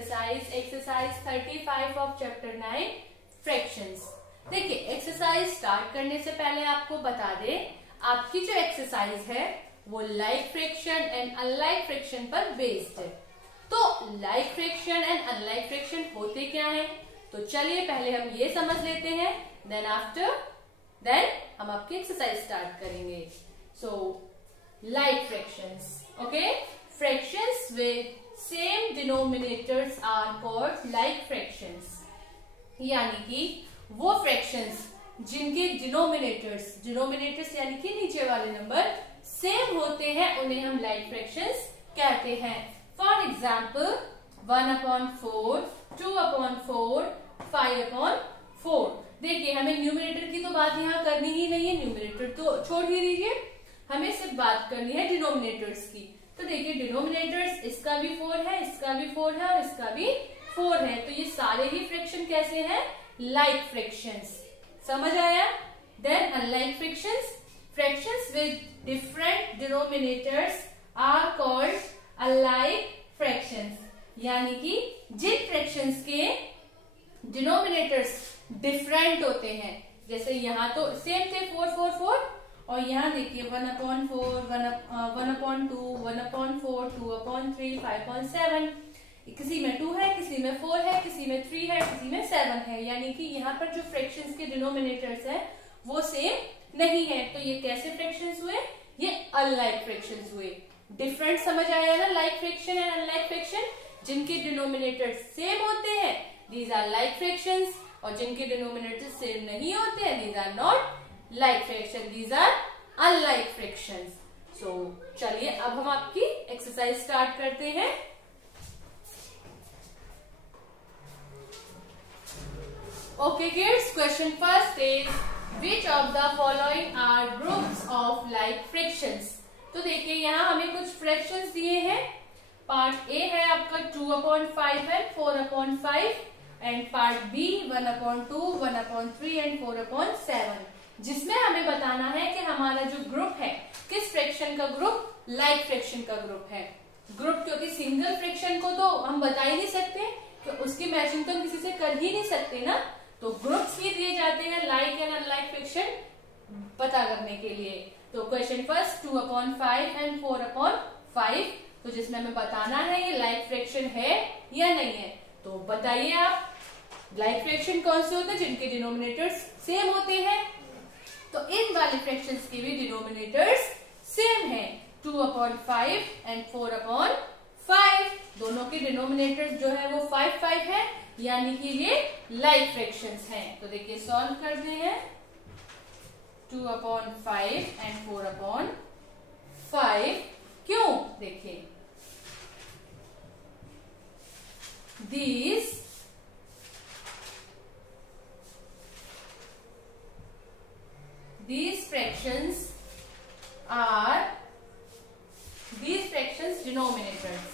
Exercise 35 of chapter 9 fractions. देखिए, exercise start करने से पहले आपको बता दे, आपकी जो एक्सरसाइज है वो like fraction and unlike fraction पर बेस्ड है। तो like fraction and unlike fraction होते क्या है, तो चलिए पहले हम ये समझ लेते हैं, देन हम आपकी एक्सरसाइज स्टार्ट करेंगे। So like fractions, okay, fractions with same denominators are called like fractions. यानी कि वो फ्रैक्शंस जिनके डिनोमिनेटर्स यानी कि नीचे वाले नंबर सेम होते हैं, उन्हें हम लाइक फ्रैक्शंस कहते हैं। For example 1/4, 2/4, 5/4। देखिए, हमें न्यूमरेटर की तो बात यहाँ करनी ही नहीं है, न्यूमरेटर तो छोड़ ही दीजिए, हमें सिर्फ बात करनी है डिनोमिनेटर्स की। तो देखिए, डिनोमिनेटर्स इसका भी 4 है, इसका भी 4 है और इसका भी 4 है। तो ये सारे ही फ्रैक्शन कैसे हैं, लाइक फ्रैक्शंस। समझ आया? Then unlike fractions, fractions with different denominators are called unlike fractions. यानी कि जिन फ्रैक्शंस के डिनोमिनेटर्स डिफरेंट होते हैं, जैसे यहाँ तो सेम थे 4, 4, 4, और यहाँ देखिए 1/4, 1/2, 1/4, 2/3, 5/7। किसी में 2 है, किसी में 4 है, किसी में 3 है, किसी में 7 है। यानी कि यहाँ पर जो फ्रैक्शंस के डिनोमिनेटर्स हैं वो सेम नहीं है। तो ये कैसे फ्रैक्शंस हुए, ये अनलाइक फ्रैक्शंस हुए। डिफरेंट समझ आया ना, like fraction and unlike fraction. जिनके डिनोमिनेटर्स सेम होते हैं दीज आर लाइक फ्रैक्शंस, और जिनके डिनोमिनेटर्स सेम नहीं होते हैं these are not like fraction, these are unlike fractions. So चलिए अब हम आपकी एक्सरसाइज स्टार्ट करते हैं। Okay kids, question first is which of the following are groups of like fractions? तो देखिए, यहाँ हमें कुछ फ्रैक्शंस दिए हैं। पार्ट ए है आपका 2/5 है, 4/5, एंड पार्ट बी 1/2, 1/3 एंड 4/7, जिसमें हमें बताना है कि हमारा जो ग्रुप है किस फ्रैक्शन का ग्रुप, लाइक फ्रैक्शन का ग्रुप है। ग्रुप, क्योंकि सिंगल फ्रैक्शन को तो हम बता ही नहीं सकते, तो उसकी मैचिंग तो हम किसी से कर ही नहीं सकते ना। तो ग्रुप्स ही दिए जाते हैं लाइक एंड अनलाइक फ्रैक्शन पता करने के लिए। तो क्वेश्चन फर्स्ट 2/5 एंड 4/5, तो जिसमें हमें बताना है ये लाइक फ्रैक्शन है या नहीं है। तो बताइए आप, लाइक फ्रैक्शन कौन से होते हैं, जिनके डिनोमिनेटर्स सेम होते हैं। तो इन वाले फ्रैक्शंस के भी डिनोमिनेटर्स सेम है, 2/5 एंड 4/5। दोनों के डिनोमिनेटर्स जो है वो 5, 5 है, यानी कि ये लाइक फ्रैक्शंस हैं। तो देखिए सॉल्व करते हैं, 2/5 एंड 4/5। क्यों, देखिए these fractions denominators.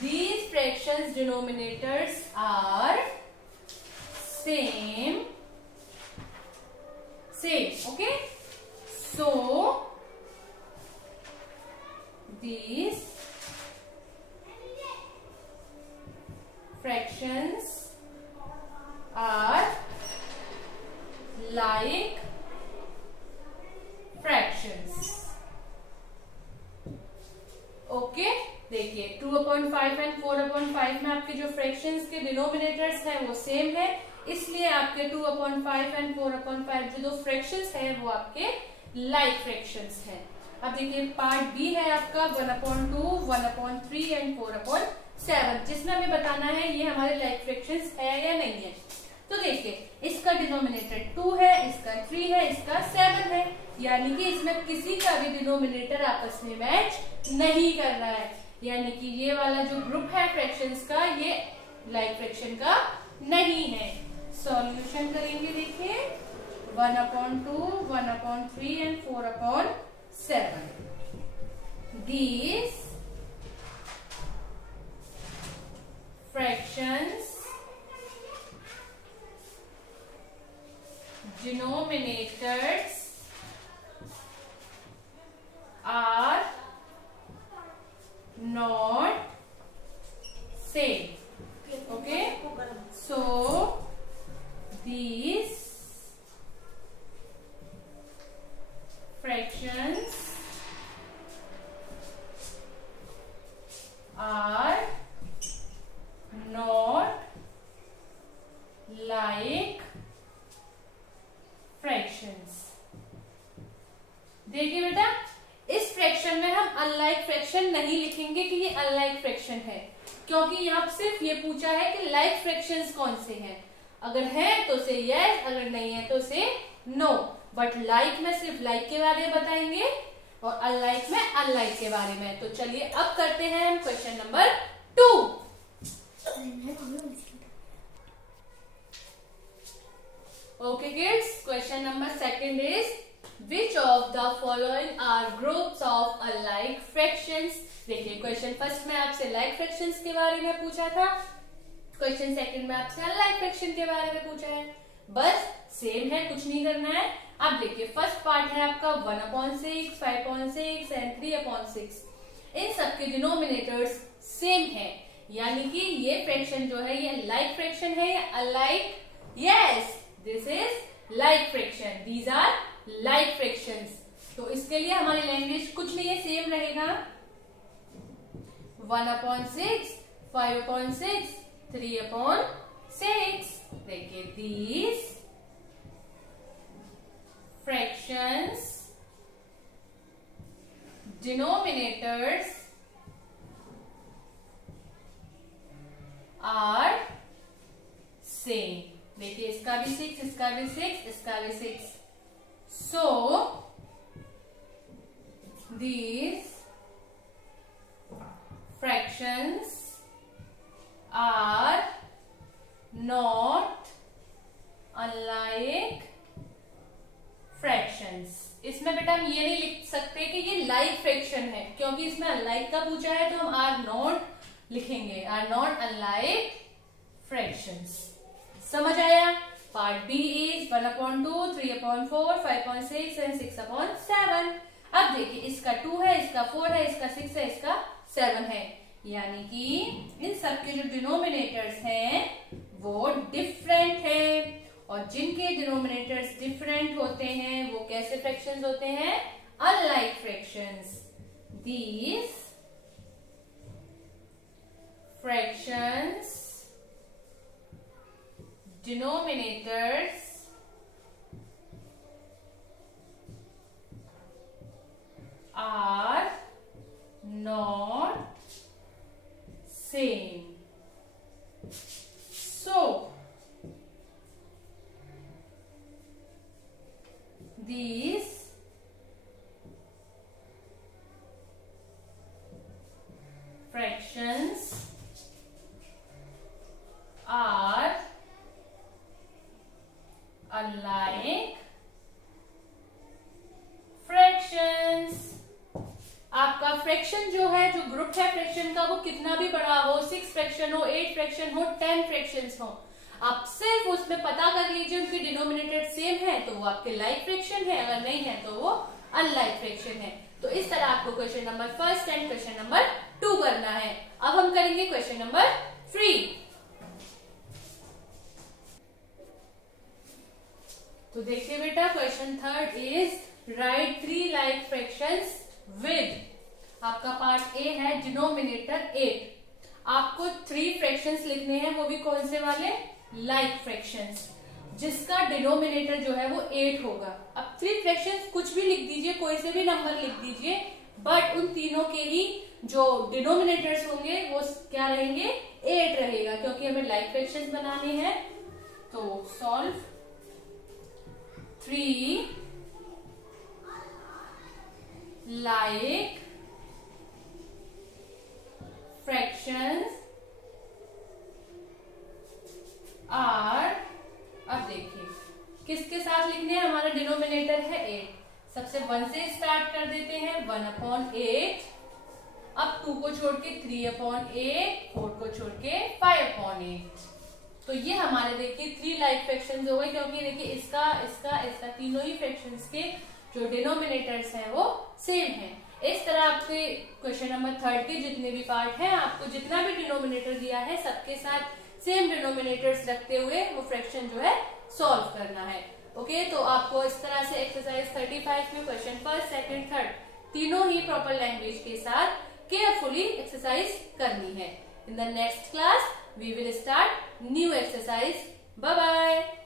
These fractions denominators are same, okay? So these fractions are like fractions, okay. देखिए 2/5 एंड 4/5 में आपके जो फ्रैक्शंस के डिनोमिनेटर्स हैं वो सेम है, इसलिए आपके 2/5 एंड 4/5 जो दो फ्रैक्शंस हैं वो आपके लाइक फ्रैक्शंस हैं। अब देखिए पार्ट बी है आपका 1/2, 1/3 एंड 4/7, जिसमें हमें बताना है ये हमारे लाइक फ्रैक्शंस है या नहीं है। तो देखिए, इसका डिनोमिनेटर 2 है, इसका 3 है, इसका 7 है, यानी कि इसमें किसी का भी डिनोमिनेटर आपस में मैच नहीं कर रहा है। यानी कि ये वाला जो ग्रुप है फ्रैक्शंस का, ये लाइक फ्रैक्शन का नहीं है। सॉल्यूशन करेंगे, देखिए 1/2, 1/3 and 4/7। These fractions denominators are not same. Okay, so these fractions are not like fractions. देखिए बेटा, इस फ्रैक्शन में हम अनलाइक फ्रैक्शन नहीं लिखेंगे कि ये अनलाइक फ्रैक्शन है, क्योंकि यहाँ सिर्फ ये पूछा है कि लाइक फ्रैक्शंस कौन से हैं। अगर है तो से यस, अगर नहीं है तो से नो। बट लाइक में सिर्फ लाइक के बारे में बताएंगे और अनलाइक में अनलाइक के बारे में। तो चलिए अब करते हैं हम question number 2। Okay kids, question number 2 is Which of the following are groups of unlike fractions? देखिए, क्वेश्चन फर्स्ट में आपसे लाइक फ्रैक्शंस के बारे में पूछा था, क्वेश्चन सेकंड में आपसे अनलाइक फ्रैक्शन के बारे में पूछा है। बस सेम है, कुछ नहीं करना है। अब देखिए, फर्स्ट पार्ट है आपका 1/6, 5/6 एंड 3/6। इन सबके डिनोमिनेटर्स सेम है, यानी कि ये फ्रैक्शन जो है ये लाइक फ्रैक्शन है या unlike? Yes, this is like fraction, these are like fractions. तो इसके लिए हमारी लैंग्वेज कुछ नहीं है, सेम रहेगा। 1/6, 5/6, 3/6। देखिए, these fractions denominators are same। देखिए, इसका भी 6, इसका भी 6, इसका भी 6। So these fractions are not unlike fractions। इसमें बेटा हम ये नहीं लिख सकते कि ये लाइक फ्रैक्शन है, क्योंकि इसमें अनलाइक का पूछा है तो हम आर नॉट लिखेंगे, आर नॉट अनलाइक फ्रैक्शंस। समझ आया? Part B is 1/2, 3/4, 5/6 and 6/7। अब देखिए, इसका 2 है, इसका 4 है, इसका 6 है, इसका 7 है, यानी कि इन सबके जो डिनोमिनेटर्स हैं वो डिफरेंट है। और जिनके डिनोमिनेटर्स डिफरेंट होते हैं वो कैसे फ्रैक्शंस होते हैं? Unlike fractions. These fractions denominators are not same. So these fractions are unlike fractions। आपका फ्रैक्शन जो है, जो ग्रुप है फ्रैक्शन का, वो कितना भी बड़ा हो, 6 फ्रैक्शन हो, 8 फ्रैक्शन हो, 10 फ्रैक्शंस हो, आप सिर्फ उसमें पता कर लीजिए उनके डिनोमिनेटर सेम है तो वो आपके लाइक फ्रैक्शन है, अगर नहीं है तो वो अनलाइक फ्रैक्शन है। तो इस तरह आपको question number 1 and question number 2 करना है। अब हम करेंगे क्वेश्चन नंबर 3। तो देखिए बेटा, question 3 is right 3 like fractions with, आपका पार्ट ए है डिनोमिनेटर 8। आपको 3 फ्रैक्शंस लिखने हैं, वो भी कौन से वाले? लाइक फ्रैक्शंस, जिसका डिनोमिनेटर जो है वो 8 होगा। अब 3 फ्रैक्शंस कुछ भी लिख दीजिए, कोई से भी नंबर लिख दीजिए, बट उन तीनों के ही जो डिनोमिनेटर्स होंगे वो क्या रहेंगे? 8 रहेगा, क्योंकि हमें लाइक फ्रैक्शंस बनाने हैं। तो सॉल्व 3 लाइक फ्रैक्शंस आर, अब देखिए किसके साथ लिखने हैं? हमारा डिनोमिनेटर है 8। सबसे 1 से स्टार्ट कर देते हैं, 1/8। अब 2 को छोड़ के 3/8, 4 को छोड़ के 5/8। तो ये हमारे देखिए 3 लाइक फ्रैक्शंस हो गए, क्योंकि देखिए इसका तीनों ही फ्रैक्शंस के जो डिनोमिनेटर्स हैं वो सेम है। इस तरह आपके क्वेश्चन नंबर 3 के जितने भी पार्ट हैं, आपको जितना भी डिनोमिनेटर दिया है सबके साथ सेम डिनोमिनेटर्स रखते हुए वो फ्रैक्शन जो है सॉल्व करना है। ओके, तो आपको इस तरह से एक्सरसाइज 35 में क्वेश्चन फर्स्ट, सेकंड, थर्ड तीनों ही प्रॉपर लैंग्वेज के साथ केयरफुली एक्सरसाइज करनी है। In the next class we will start new exercise. Bye bye.